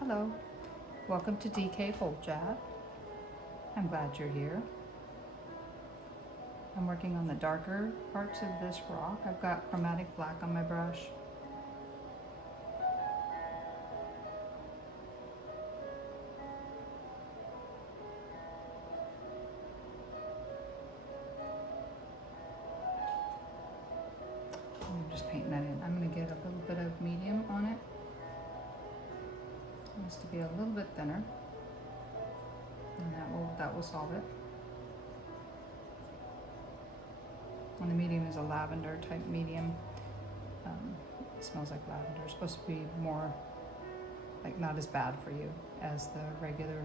Hello, welcome to DK Fold Job. I'm glad you're here. I'm working on the darker parts of this rock. I've got chromatic black on my brush. I'm just painting that in. I'm going to get a little bit of medium on it. It needs to be a little bit thinner, and that will solve it. And the medium is a lavender type medium. It smells like lavender. It's supposed to be more, like, not as bad for you as the regular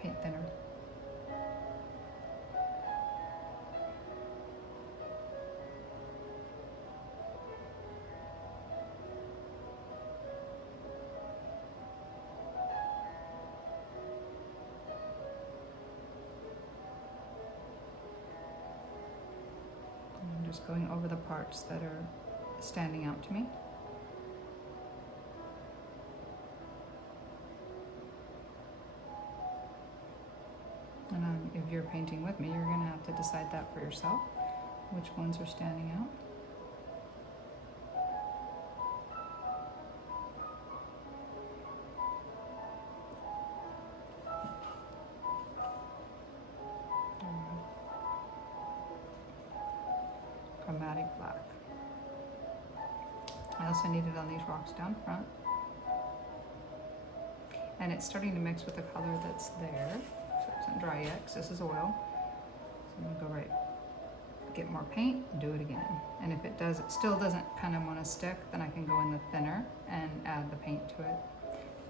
paint thinner. I'm just going over the parts that are standing out to me. And if you're painting with me, you're going to have to decide that for yourself, which ones are standing out. Chromatic black. I also need it on these rocks down front. And it's starting to mix with the color that's there. So it isn't dry yet, because this is oil. So I'm going to go right, get more paint, and do it again. And if it still doesn't kind of want to stick, then I can go in the thinner and add the paint to it.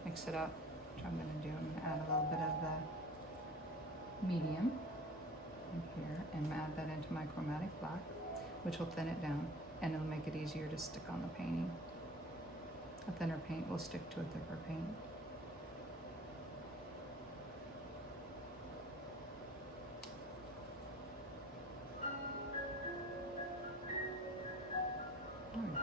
Mix it up, which I'm going to do. I'm going to add a little bit of the medium in here and add that into my chromatic black, which will thin it down, and it'll make it easier to stick on the painting. A thinner paint will stick to a thicker paint. There we go.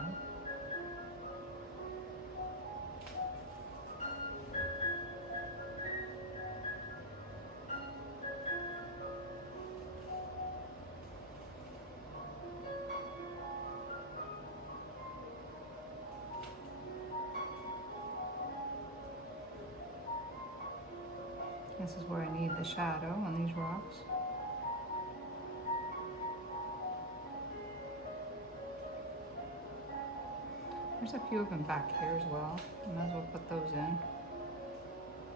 This is where I need the shadow on these rocks. There's a few of them back here as well. I might as well put those in.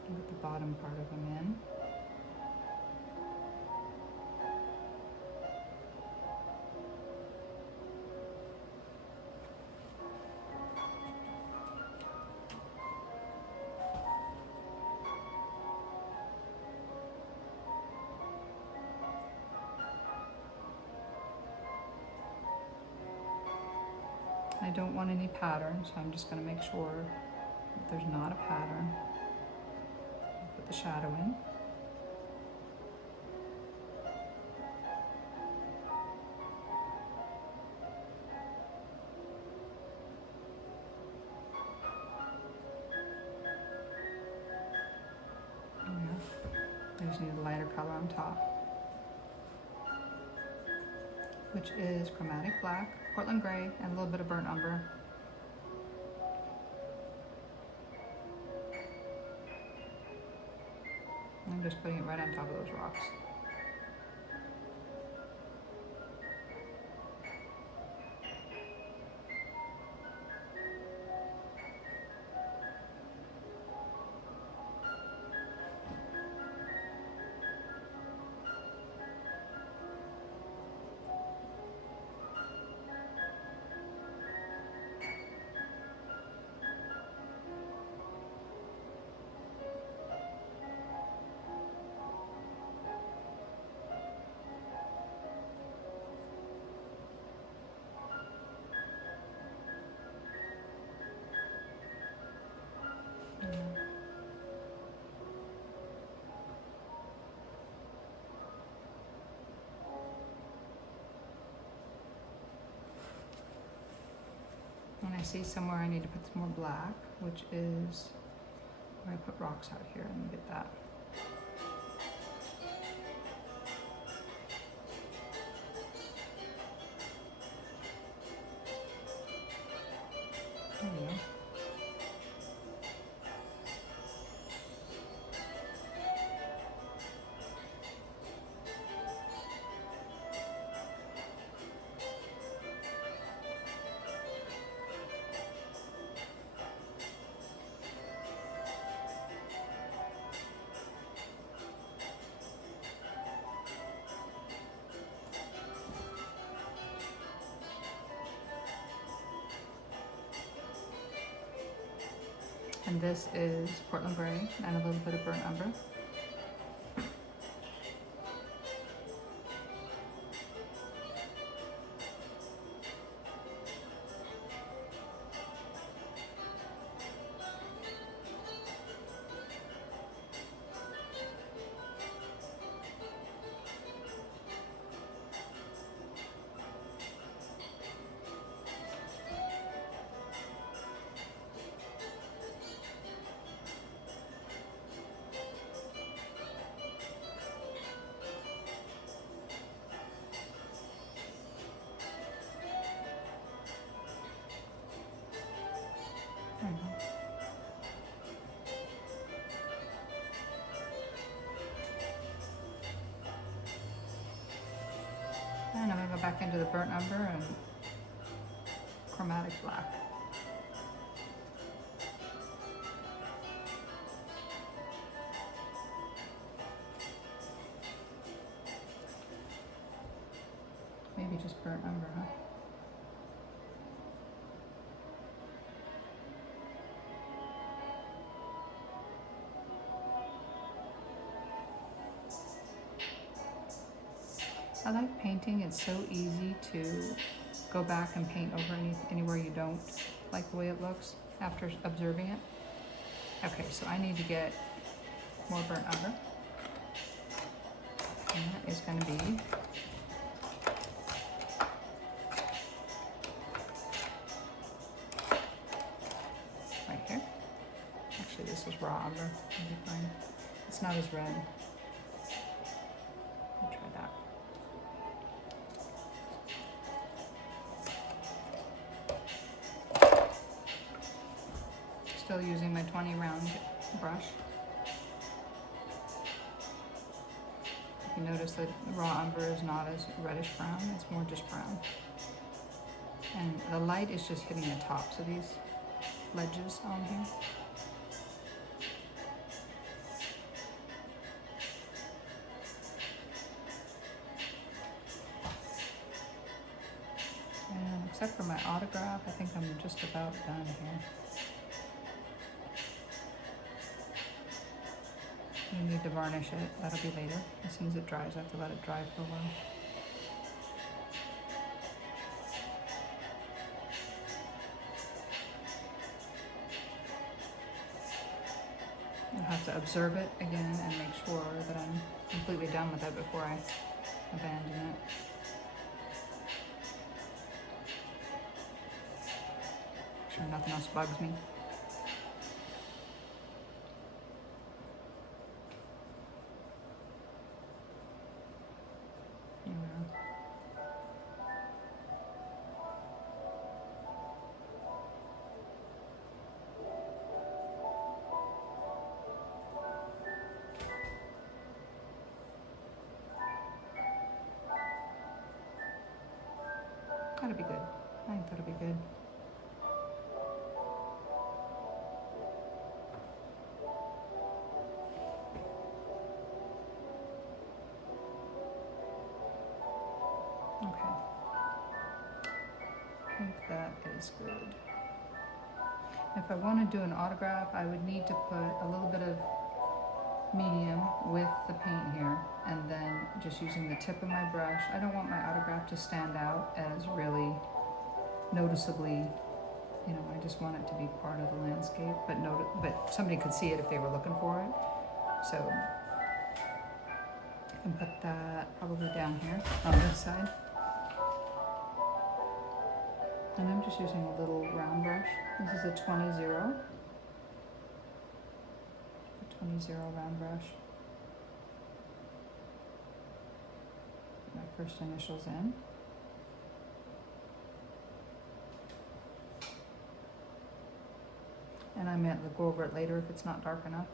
Put the bottom part of them in. I don't want any pattern, so I'm just going to make sure that there's not a pattern. Put the shadow in. I just need a lighter color on top, which is chromatic black, Portland gray, and a little bit of burnt umber. I'm just putting it right on top of those rocks. I see somewhere I need to put some more black, which is where I put rocks out here. Let me get that. There we go. And this is Portland gray and a little bit of burnt umber. And I'm going to go back into the burnt umber and chromatic black. Maybe just burnt umber, huh? I like painting. It's so easy to go back and paint over anywhere you don't like the way it looks after observing it. Okay, so I need to get more burnt umber. And that is going to be right here. Actually, this is raw umber. It'll be fine. It's not as red. I'll try that. Still using my 20 round brush. If you notice that the raw umber is not as reddish brown, it's more just brown. And the light is just hitting the tops of these ledges on here. And except for my autograph, I think I'm just about done here. You need to varnish it, that'll be later. As soon as it dries, I have to let it dry for a while. I'll have to observe it again and make sure that I'm completely done with it before I abandon it. Make sure nothing else bugs me. That'll be good. I think that'll be good. Okay. I think that is good. If I want to do an autograph, I would need to put a little bit of medium with the paint here, and then just using the tip of my brush. I don't want my autograph to stand out as really noticeably, you know, I just want it to be part of the landscape, but somebody could see it if they were looking for it. So I can put that probably down here on this side. And I'm just using a little round brush. This is a 20-0. A 20-0 round brush. Put my first initials in. And I might go over it later if it's not dark enough.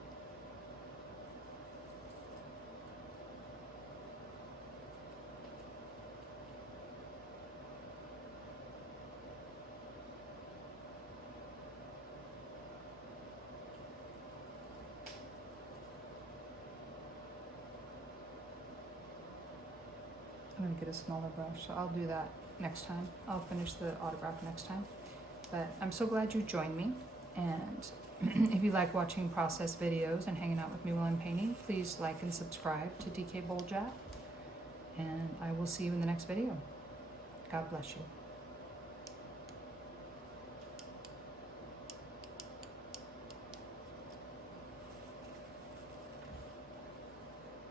I'm going to get a smaller brush, so I'll do that next time. I'll finish the autograph next time. But I'm so glad you joined me. And if you like watching process videos and hanging out with me while I'm painting, please like and subscribe to DK Boljat. And I will see you in the next video. God bless you.